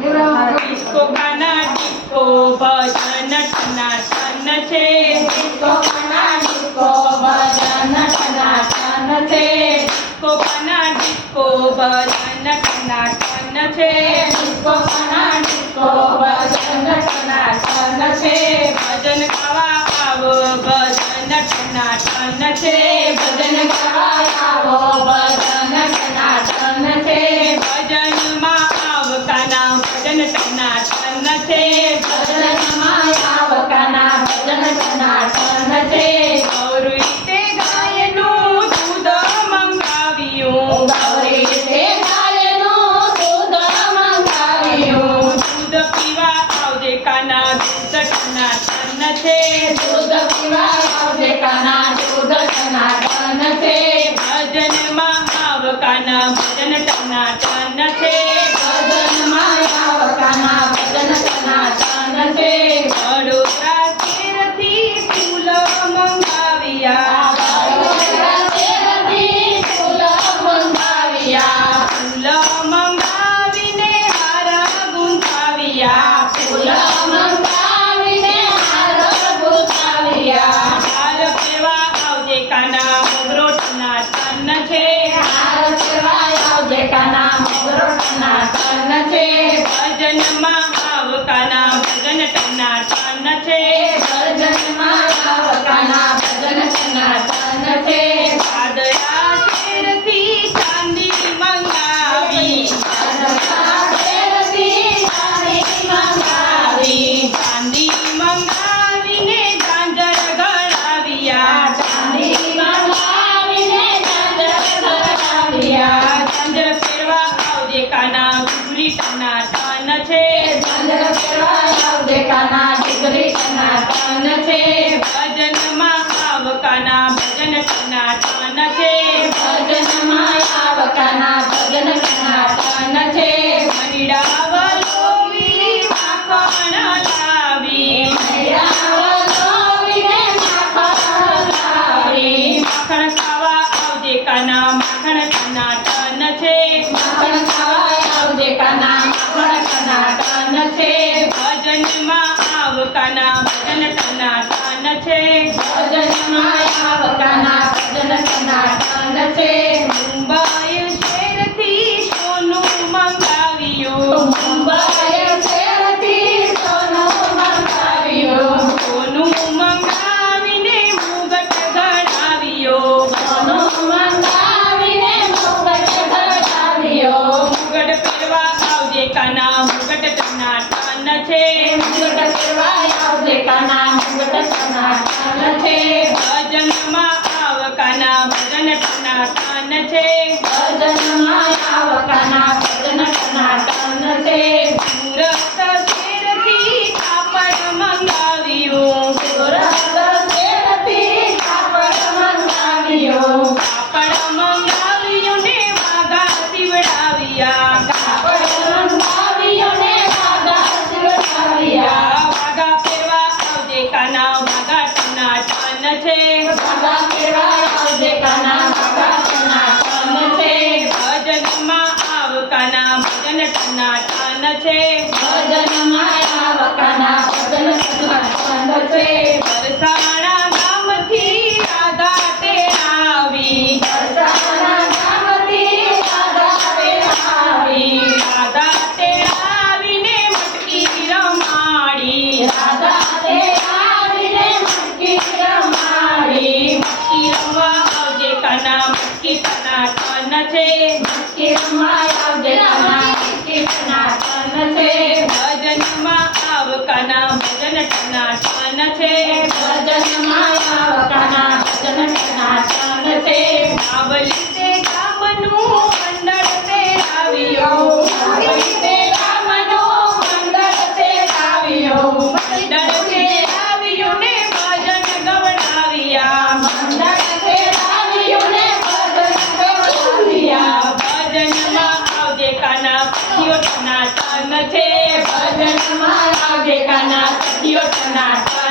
जिसको गाना, जिसको भजन सनातन छे जिसको गाना, जिसको भजन सनातन छे जिसको गाना, जिसको भजन सनातन छे जिसको गाना, जिसको भजन सनातन छे भजन का ભજન સનાતન છે ભજન માયા વકાના ભજન સનાતન છે. I'm Nacho. આવકાના ભજન ટના ટન છે. ભજન આવકાના ભજન ટના ટન છે. વતન છે. ભજન ભજન સદવતન છે. વરસાણા ગામથી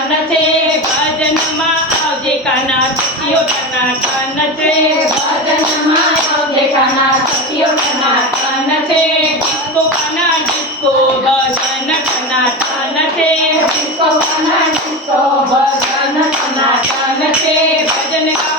કાન છે ભજનમાં આવજે કાના સખીઓ કાના કાન છે ભજનમાં આવજે કાના સખીઓ કાના કાન છે ડિસ્કો કાના ડિસ્કો ભજન કાના કાન છે ડિસ્કો કાના ડિસ્કો ભજન કાના કાન છે ભજન ગાવ